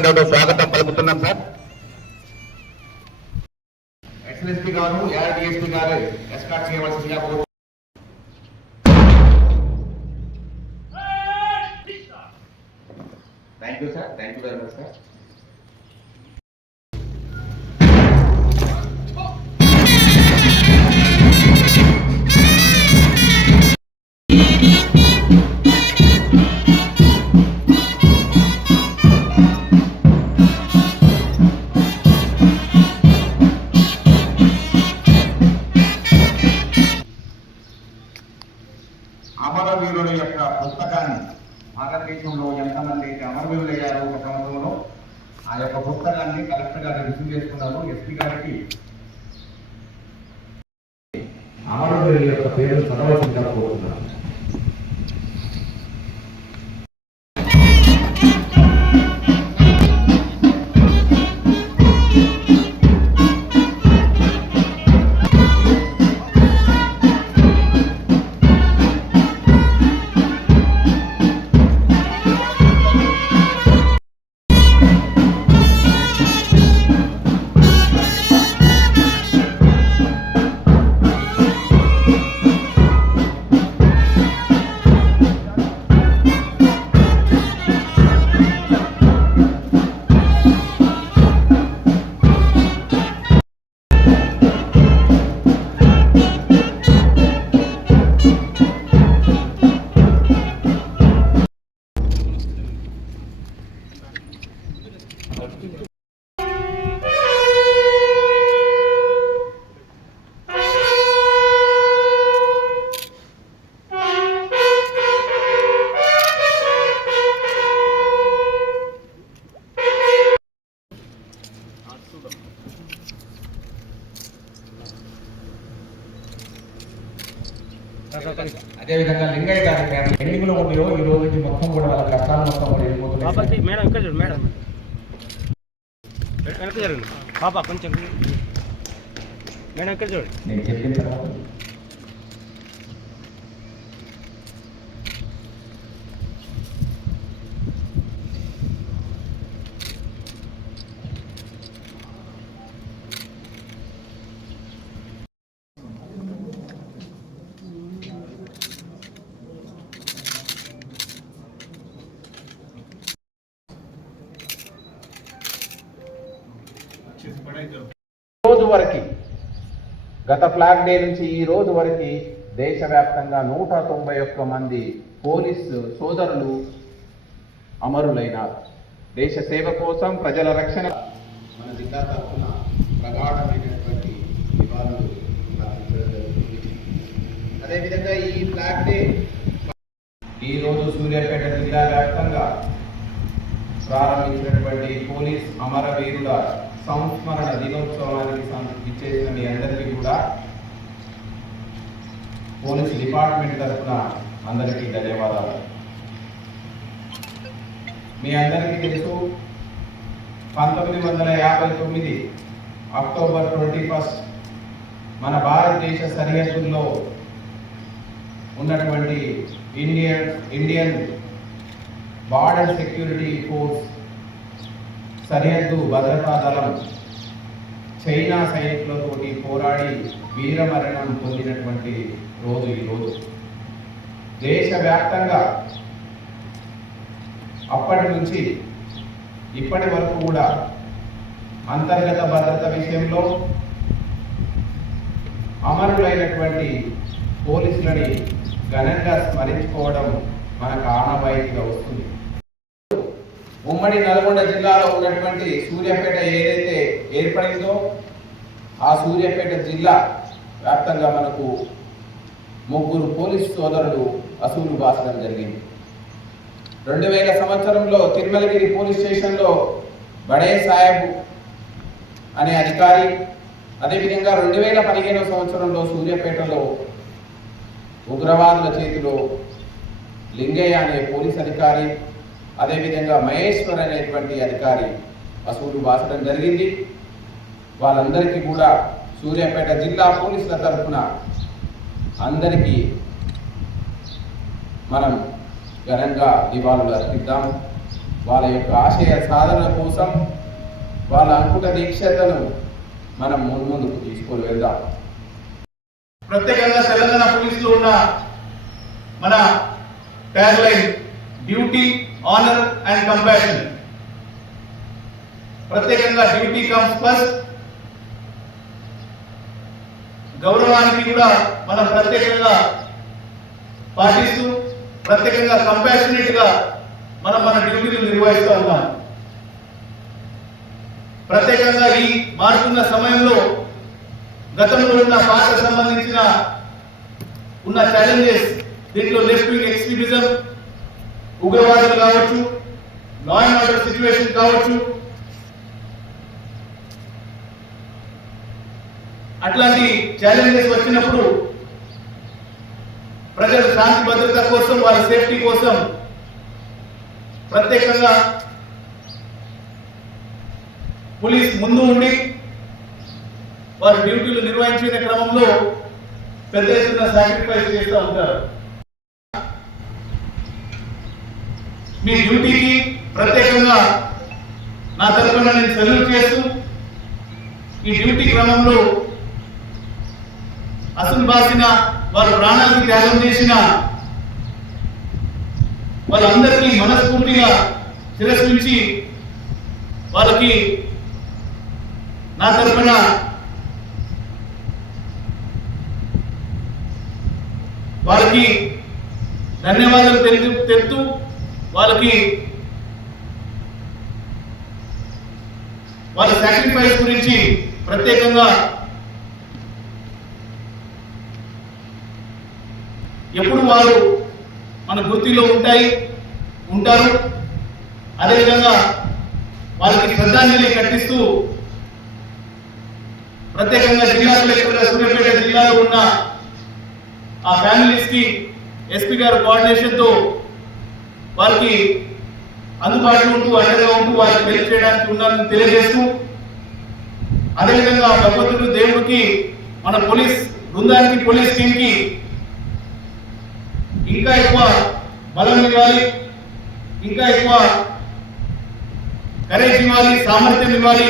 సూర్యాపేటలో స్వాగతం పలుకుతున్నాం సార్ ఎస్ఎస్పీ గారు ఏఆర్డిఎస్పీ గారు ఎస్కాట్ చేయవలసిందిగా కోరు- thank you sir thank you very much sir భారతదేశంలో ఎంతమంది అయితే అమరవీరులు అయ్యారో ఒక సంవత్సరంలో? ఆ యొక్క పుస్తకాన్ని కలెక్టర్ గారు రిసీవ్ చేసుకున్నారు. ఎస్పీ గారికి అమరవీరుల యొక్క పేరు చదవకుండా పోతున్నాను అదేవిధంగా లింగయ్య గారి ఫ్యామిలీ ఎన్నికలు ఉన్నాయో ఈ రోజు నుంచి మొత్తం కూడా వాళ్ళ కష్టాలు మొత్తం కూడా వెళ్ళిపోతున్నాయి. మేడం ఇక్కడ చూడు మేడం. వెనక జరగండి. పాప కొంచెం. మేడం ఇక్కడ చూడు. నేను చెప్పిన తర్వాత రోజు వరకు గత ఫ్లాగ్ డే నుంచి ఈ రోజు వరకు దేశవ్యాప్తంగా నూట తొంభై ఒక్క మంది పోలీసు సోదరులు అమరులైనారు దేశ సేవ కోసం ప్రజల రక్షణ మన జిల్లా తరఫున ప్రగాఢమైనటువంటి నివాళులు అదేవిధంగా ఈ ఫ్లాగ్ డే ఈ రోజు సూర్యాపేట జిల్లా వ్యాప్తంగా ప్రారంభించినటువంటి పోలీస్ అమరవీరుల సంస్మరణ దినోత్సవానికి ఇచ్చేసిన మీ అందరికీ కూడా పోలీస్ డిపార్ట్మెంట్ తరఫున అందరికీ ధన్యవాదాలు. మీ అందరికీ తెలుసు పంతొమ్మిది వందల యాభై తొమ్మిది అక్టోబర్ ట్వంటీ ఫస్ట్ మన భారతదేశ సరిహద్దుల్లో ఉన్నటువంటి Indian Indian border security force సరిహద్దు భద్రతా దళం చైనా సైనికులతోటి పోరాడి వీరమరణం పొందినటువంటి రోజు ఈరోజు దేశవ్యాప్తంగా అప్పటి నుంచి ఇప్పటి వరకు కూడా అంతర్గత భద్రత విషయంలో అమరులైనటువంటి పోలీసులని ఘనంగా స్మరించుకోవడం మనకు ఆనవాయితీగా వస్తుంది. ఉమ్మడి నల్గొండ జిల్లాలో ఉన్నటువంటి సూర్యాపేట ఏదైతే ఏర్పడిందో ఆ సూర్యాపేట జిల్లా వ్యాప్తంగా మనకు ముగ్గురు పోలీస్ సోదరులు అసూలు బాసడం జరిగింది. రెండు వేల సంవత్సరంలో తిరుమలగిరి పోలీస్ స్టేషన్లో బడే సాహెబ్ అనే అధికారి అదేవిధంగా రెండు వేల పదిహేనవ సంవత్సరంలో సూర్యాపేటలో ఉగ్రవాదుల చేతిలో లింగయ్య అనే పోలీస్ అధికారి అదేవిధంగా మహేశ్వర్ అనేటువంటి అధికారి పశువులు బాసడం జరిగింది. వాళ్ళందరికీ కూడా సూర్యాపేట జిల్లా పోలీసుల తరఫున అందరికీ మనం ఘనంగా నివాళులు అర్పిద్దాం. వాళ్ళ యొక్క ఆశయ సాధన కోసం వాళ్ళ అంకుట దీక్షతను మనం ముందు ముందుకు తీసుకొని వెళ్దాం. ప్రత్యేకంగా తెలంగాణ పోలీసులో ఉన్న మన tagline duty honour and compassion ప్రత్యేకంగా డ్యూటీ కమ్స్ ఫస్ట్ గౌరవానికి కూడా మనం ప్రత్యేకంగా పాటిస్తూ ప్రత్యేకంగా కంపాషనేట్గా మనం మన డ్యూటీలు నిర్వహిస్తూ ఉన్నాం. ప్రత్యేకంగా ఈ మారుతున్న సమయంలో గతంలో ఉన్న పాత్ర సంబంధించిన ఉన్న ఛాలెంజెస్ దీంట్లో లెఫ్ట్ వింగ్ ఎక్స్ట్రీమిజం ఉగ్రవాదులు కావచ్చు లా అండ్ ఆర్డర్ సిచ్యువేషన్ కావచ్చు. అట్లాంటి ఛాలెంజెస్ వచ్చినప్పుడు ప్రజల శాంతి భద్రత కోసం వారి సేఫ్టీ కోసం ప్రత్యేకంగా పోలీస్ ముందు ఉండి వారి డ్యూటీలు నిర్వహించిన క్రమంలో పెద్ద ఎత్తున సాక్రిఫైస్ చేస్తూ ఉంటారు. మీ డ్యూటీకి ప్రత్యేకంగా నా తరఫున నేను సెల్యూట్ చేస్తూ ఈ డ్యూటీ క్రమంలో అసలు బాసిన వారు ప్రాణానికి త్యాగం చేసిన వాళ్ళందరికీ మనస్ఫూర్తిగా తిరస్కరించి వాళ్ళకి నా తరఫున వారికి ధన్యవాదాలు తెలుపు తెలుపుతూ వాళ్ళకి వాళ్ళ సాక్రిఫైస్ గురించి ప్రత్యేకంగా ఎప్పుడు వారు మన గుర్తిలో ఉంటాయి ఉంటారు. అదేవిధంగా వాళ్ళకి శ్రద్ధాంజలి కట్టిస్తూ ప్రత్యేకంగా జిల్లా కలెక్టర్ సూర్యాపేట జిల్లాలో ఉన్న ఆ ఫ్యామిలీస్కి ఎస్పీ గారు కోఆర్డినేషన్తో వారికి అందుబాటులో ఉంటూ అండగా ఉంటూ వారికి హెల్ప్ చేయడానికి ఉన్నారని తెలియజేస్తూ అదేవిధంగా భగవంతుడు దేవుడికి మన పోలీస్ బృందానికి పోలీస్ టీం కి ఇంకా ఎక్కువ బలం ఇవ్వాలి ఇంకా ఎక్కువ కరేజ్ ఇవ్వాలి సామర్థ్యం ఇవ్వాలి